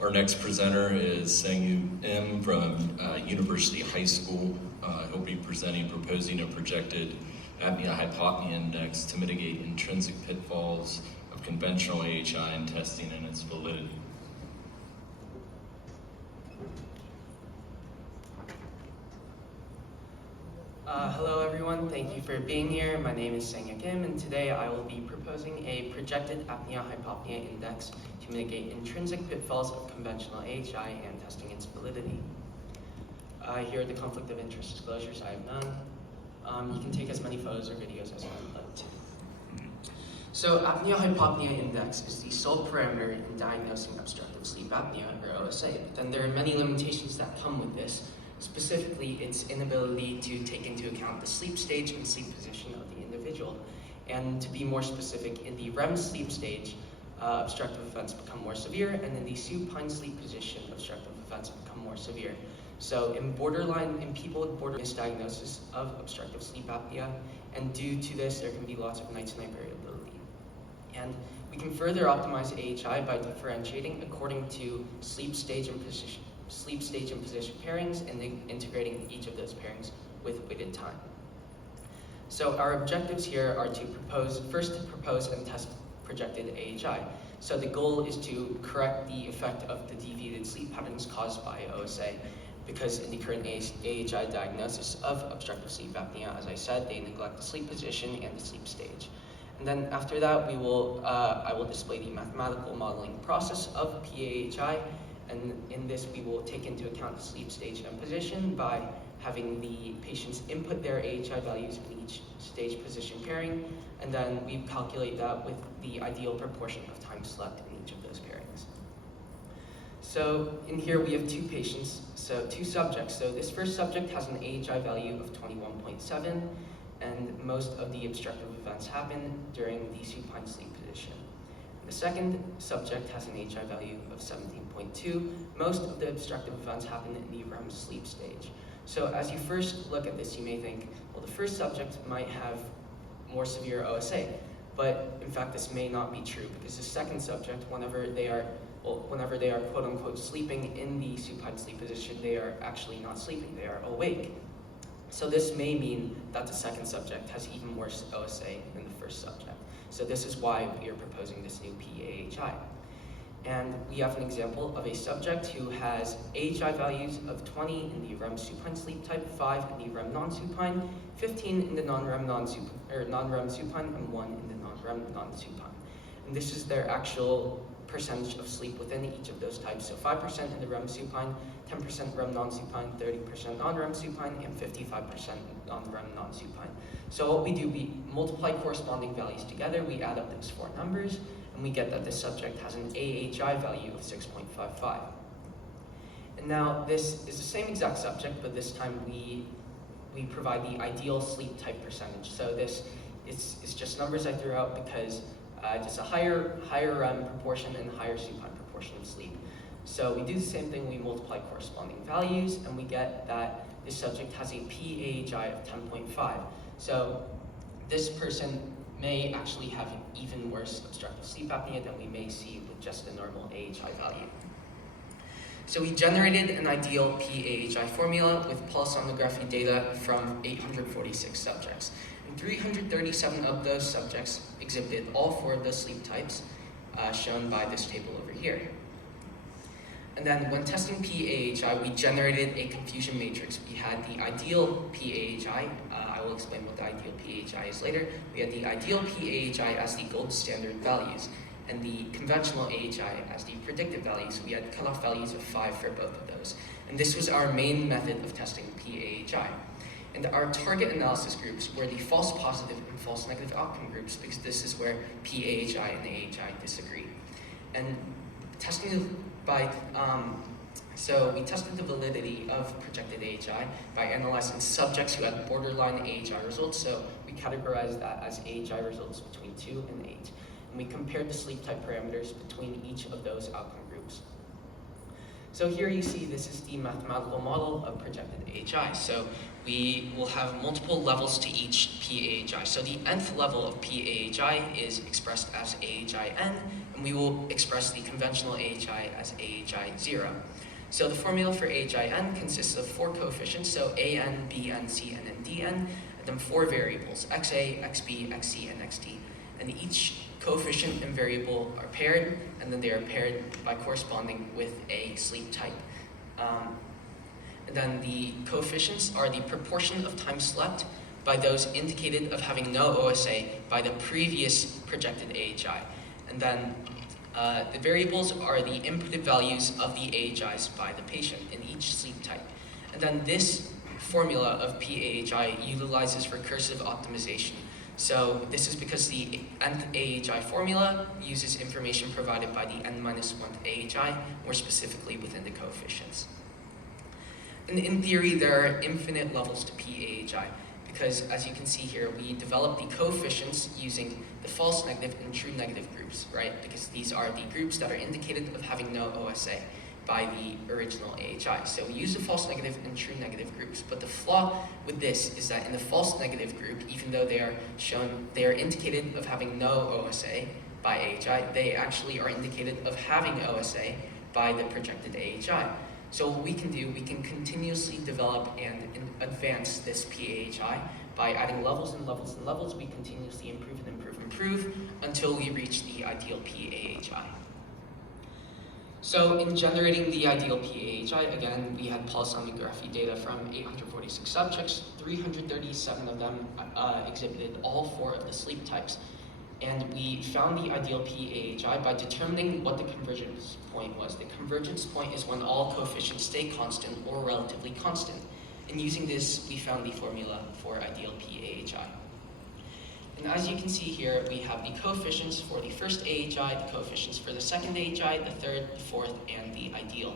Our next presenter is SangHyuk from University High School. He'll be proposing a projected Apnea-Hypopnea index to mitigate intrinsic pitfalls of conventional AHI and testing and its validity. Hello everyone, thank you for being here. My name is SangHyuk, and today I will be proposing a projected Apnea-Hypopnea index to mitigate intrinsic pitfalls of conventional AHI and testing its validity. Here are the conflict of interest disclosures. I have none. You can take as many photos or videos as you would like to. So Apnea-Hypopnea index is the sole parameter in diagnosing obstructive sleep apnea, or OSA. But then there are many limitations that come with this. Specifically, its inability to take into account the sleep stage and sleep position of the individual. And to be more specific, in the REM sleep stage, obstructive events become more severe, and in the supine sleep position, obstructive events become more severe. So in people with borderline misdiagnosis of obstructive sleep apnea, and due to this, there can be lots of night-to-night variability. And we can further optimize AHI by differentiating according to sleep stage and position pairings, and then integrating each of those pairings with weighted time. So our objectives here are to first propose and test projected AHI. So the goal is to correct the effect of the deviated sleep patterns caused by OSA, because in the current AHI diagnosis of obstructive sleep apnea, as I said, they neglect the sleep position and the sleep stage. And then after that, I will display the mathematical modeling process of PAHI. And in this, we will take into account the sleep stage and position by having the patients input their AHI values in each stage position pairing, and then we calculate that with the ideal proportion of time slept in each of those pairings. So in here, we have two subjects. So this first subject has an AHI value of 21.7, and most of the obstructive events happen during the supine sleep position. The second subject has an AHI value of 17.2. Most of the obstructive events happen in the REM sleep stage. So as you first look at this, you may think, well, the first subject might have more severe OSA. But in fact, this may not be true, because the second subject, whenever they are quote unquote sleeping in the supine sleep position, they are actually not sleeping, they are awake. So this may mean that the second subject has even worse OSA than the first subject. So this is why we are proposing this new PAHI. And we have an example of a subject who has AHI values of 20 in the REM supine sleep type, 5 in the REM non-supine, 15 in the non-REM supine, and 1 in the non-REM non-supine. And this is their actual percentage of sleep within each of those types. So 5% in the REM supine, 10% REM non-supine, 30% non-REM supine, and 55% non-REM non-supine. So what we do, we multiply corresponding values together, we add up those four numbers, and we get that this subject has an AHI value of 6.55. And now this is the same exact subject, but this time we provide the ideal sleep type percentage. So this is just numbers I threw out because just a higher REM proportion and higher supine proportion of sleep. So we do the same thing, we multiply corresponding values, and we get that this subject has a PAHI of 10.5. So this person may actually have even worse obstructive sleep apnea than we may see with just a normal AHI value. So we generated an ideal PAHI formula with pulse sonography data from 846 subjects. And 337 of those subjects exhibited all four of those sleep types, shown by this table over here. And then when testing PAHI, we generated a confusion matrix. We had the ideal PAHI, I will explain what the ideal PAHI is later. We had the ideal PAHI as the gold standard values, and the conventional AHI as the predicted values. We had cutoff values of 5 for both of those. And this was our main method of testing PAHI. And our target analysis groups were the false positive and false negative outcome groups, because this is where PAHI and AHI disagree. And testing so we tested the validity of projected AHI by analyzing subjects who had borderline AHI results. So we categorized that as AHI results between 2 and 8. And we compared the sleep type parameters between each of those outcome groups. So here you see this is the mathematical model of projected AHI. So we will have multiple levels to each PAHI. So the nth level of PAHI is expressed as AHI-N, and and we will express the conventional AHI as AHI 0. So the formula for AHI-N consists of 4 coefficients, so AN, BN, CN, and DN, and then 4 variables, XA, XB, XC, and XT. And each coefficient and variable are paired, and then they are paired by corresponding with a sleep type. And then the coefficients are the proportion of time slept by those indicated of having no OSA by the previous projected AHI. And then the variables are the inputted values of the AHIs by the patient in each sleep type. And then this formula of PAHI utilizes recursive optimization. So this is because the nth AHI formula uses information provided by the n-1th AHI, more specifically within the coefficients. And in theory, there are infinite levels to PAHI, because as you can see here, we develop the coefficients using the false negative and true negative groups, right? Because these are the groups that are indicated of having no OSA by the original AHI. So we use the false negative and true negative groups, but the flaw with this is that in the false negative group, even though they are indicated of having no OSA by AHI, they actually are indicated of having OSA by the projected AHI. So what we can do, we can continuously develop and advance this PAHI by adding levels and levels and levels. We continuously improve and improve and improve until we reach the ideal PAHI. So in generating the ideal PAHI, again, we had polysomnography data from 846 subjects. 337 of them exhibited all 4 of the sleep types. And we found the ideal PAHI by determining what the convergence point was. The convergence point is when all coefficients stay constant or relatively constant. And using this, we found the formula for ideal PAHI. And as you can see here, we have the coefficients for the first AHI, the coefficients for the second AHI, the third, the fourth, and the ideal.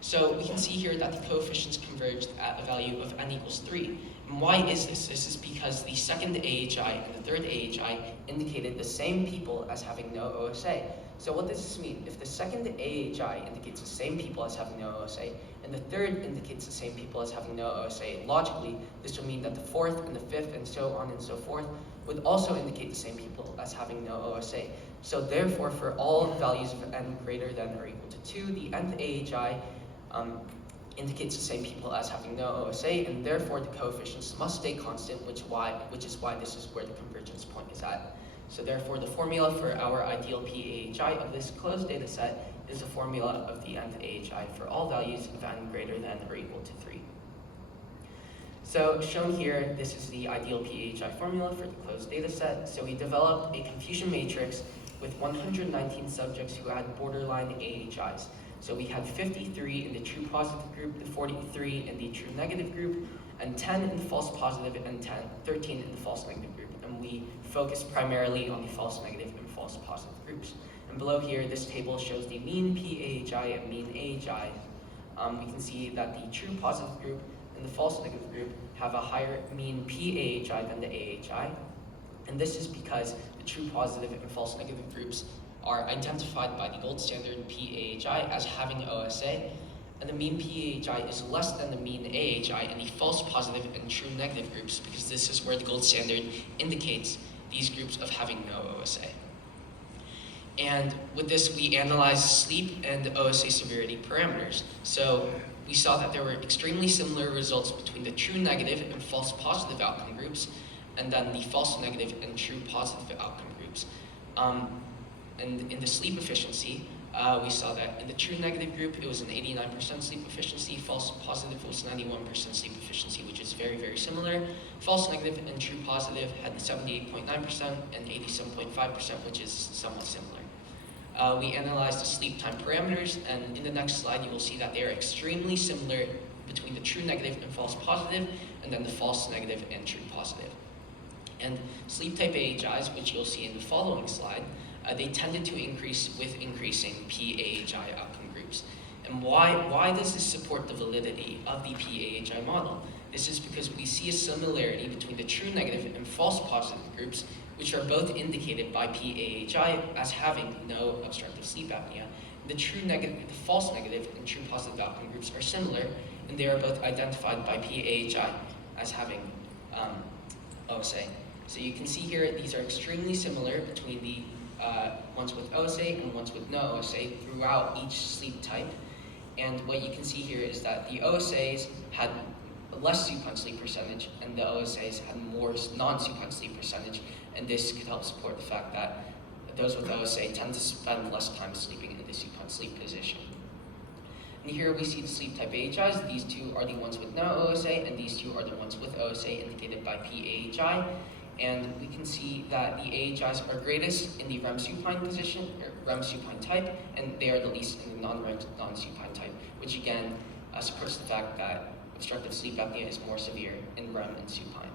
So we can see here that the coefficients converged at a value of n equals 3. And why is this? This is because the second AHI and the third AHI indicated the same people as having no OSA. So what does this mean? If the second AHI indicates the same people as having no OSA, and the third indicates the same people as having no OSA, logically, this would mean that the fourth and the fifth and so on and so forth would also indicate the same people as having no OSA. So therefore, for all values of n greater than or equal to 2, the nth AHI indicates the same people as having no OSA, and therefore the coefficients must stay constant, which is why this is where the convergence point is at. So therefore, the formula for our ideal PAHI of this closed data set is the formula of the nth AHI for all values of n greater than or equal to 3. So shown here, this is the ideal PAHI formula for the closed data set. So we developed a confusion matrix with 119 subjects who had borderline AHIs. So we had 53 in the true positive group, the 43 in the true negative group, and 10 in the false positive, and 13 in the false negative group. And we focused primarily on the false negative and false positive groups. And below here, this table shows the mean PAHI and mean AHI. We can see that the true positive group and the false negative group have a higher mean PAHI than the AHI. And this is because the true positive and false negative groups are identified by the gold standard PAHI as having OSA, and the mean PAHI is less than the mean AHI in the false positive and true negative groups, because this is where the gold standard indicates these groups of having no OSA. And with this, we analyzed sleep and OSA severity parameters. So we saw that there were extremely similar results between the true negative and false positive outcome groups, and then the false negative and true positive outcome groups. And in the sleep efficiency, we saw that in the true negative group, it was an 89% sleep efficiency. False positive was 91% sleep efficiency, which is very, very similar. False negative and true positive had 78.9% and 87.5%, which is somewhat similar. We analyzed the sleep time parameters, and in the next slide, you will see that they are extremely similar between the true negative and false positive, and then the false negative and true positive. And sleep type AHIs, which you'll see in the following slide, they tended to increase with increasing PAHI outcome groups. And why does this support the validity of the PAHI model? This is because we see a similarity between the true negative and false positive groups, which are both indicated by PAHI as having no obstructive sleep apnea. The true negative, the false negative, and true positive outcome groups are similar, and they are both identified by PAHI as having OSA. So you can see here, these are extremely similar between the ones with OSA and ones with no OSA throughout each sleep type. And what you can see here is that the OSAs had less supine sleep percentage and the OSAs had more non-supine sleep percentage, and this could help support the fact that those with OSA tend to spend less time sleeping in the supine sleep position. And here we see the sleep type AHIs. These two are the ones with no OSA, and these two are the ones with OSA, indicated by PAHI. And we can see that the AHIs are greatest in the REM supine position, or REM supine type, and they are the least in the non-REM non-supine type, which again supports the fact that obstructive sleep apnea is more severe in REM and supine.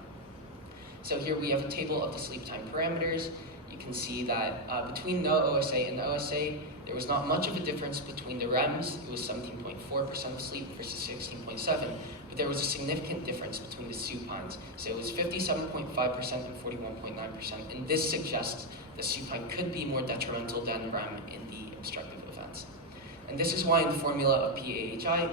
So here we have a table of the sleep time parameters. You can see that between no OSA and OSA, there was not much of a difference between the REMs. It was 17.4% of sleep versus 16.7%, but there was a significant difference between the supines. So it was 57.5% and 41.9%, and this suggests that supine could be more detrimental than REM in the obstructive events. And this is why in the formula of PAHI,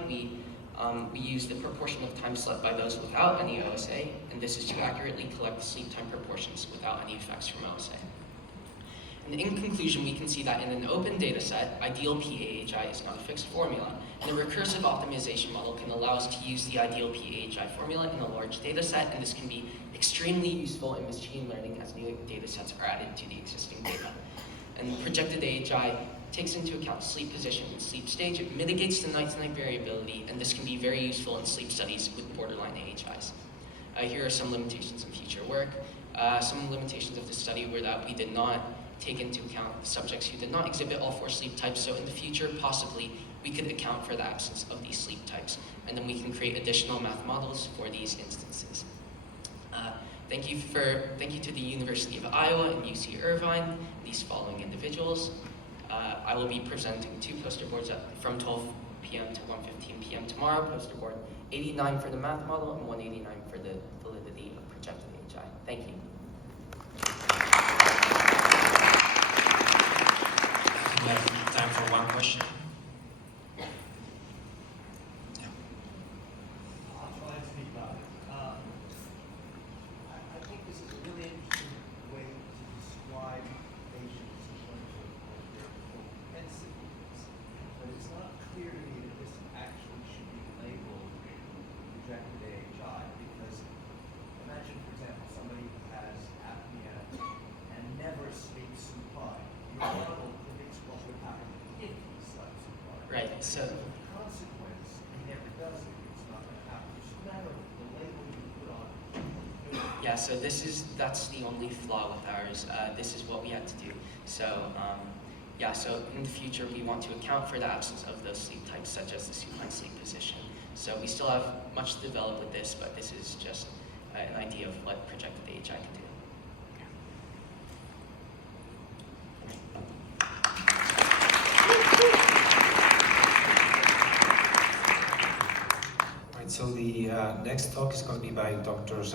we use the proportion of time slept by those without any OSA, and this is to accurately collect the sleep time proportions without any effects from OSA. And in conclusion, we can see that in an open data set, ideal PAHI is not a fixed formula, and a recursive optimization model can allow us to use the ideal PAHI formula in a large data set, and this can be extremely useful in machine learning as new data sets are added to the existing data. And projected AHI takes into account sleep position and sleep stage. It mitigates the night-to-night variability, and this can be very useful in sleep studies with borderline AHIs. Here are some limitations in future work. Some limitations of the study were that we did not take into account subjects who did not exhibit all 4 sleep types, so in the future, possibly, we could account for the absence of these sleep types, and then we can create additional math models for these instances. Thank you to the University of Iowa and UC Irvine, these following individuals. I will be presenting 2 poster boards from 12 p.m. to 1:15 p.m. tomorrow. Poster board 89 for the math model and 189 for the validity of projected AHI. Thank you. We have time for one question. I'll try and speak about it. I think this is a really interesting way to describe patients in terms of their propensities, but it's not clear to me that this actually should be labeled projected AHI, because imagine, for example, somebody who has apnea and never sleeps supine. Your model predicts what would happen if he slept supine. Right, so The consequence, he never does it. It's not going to happen. It's just a matter of the label you put on it. yeah, so that's the only flaw with ours. This is what we had to do. So yeah, so in the future we want to account for the absence of those sleep types, such as the supine sleep position. So we still have much to develop with this, but this is just an idea of what projected AHI can do. Right, so the next talk is going to be by Dr.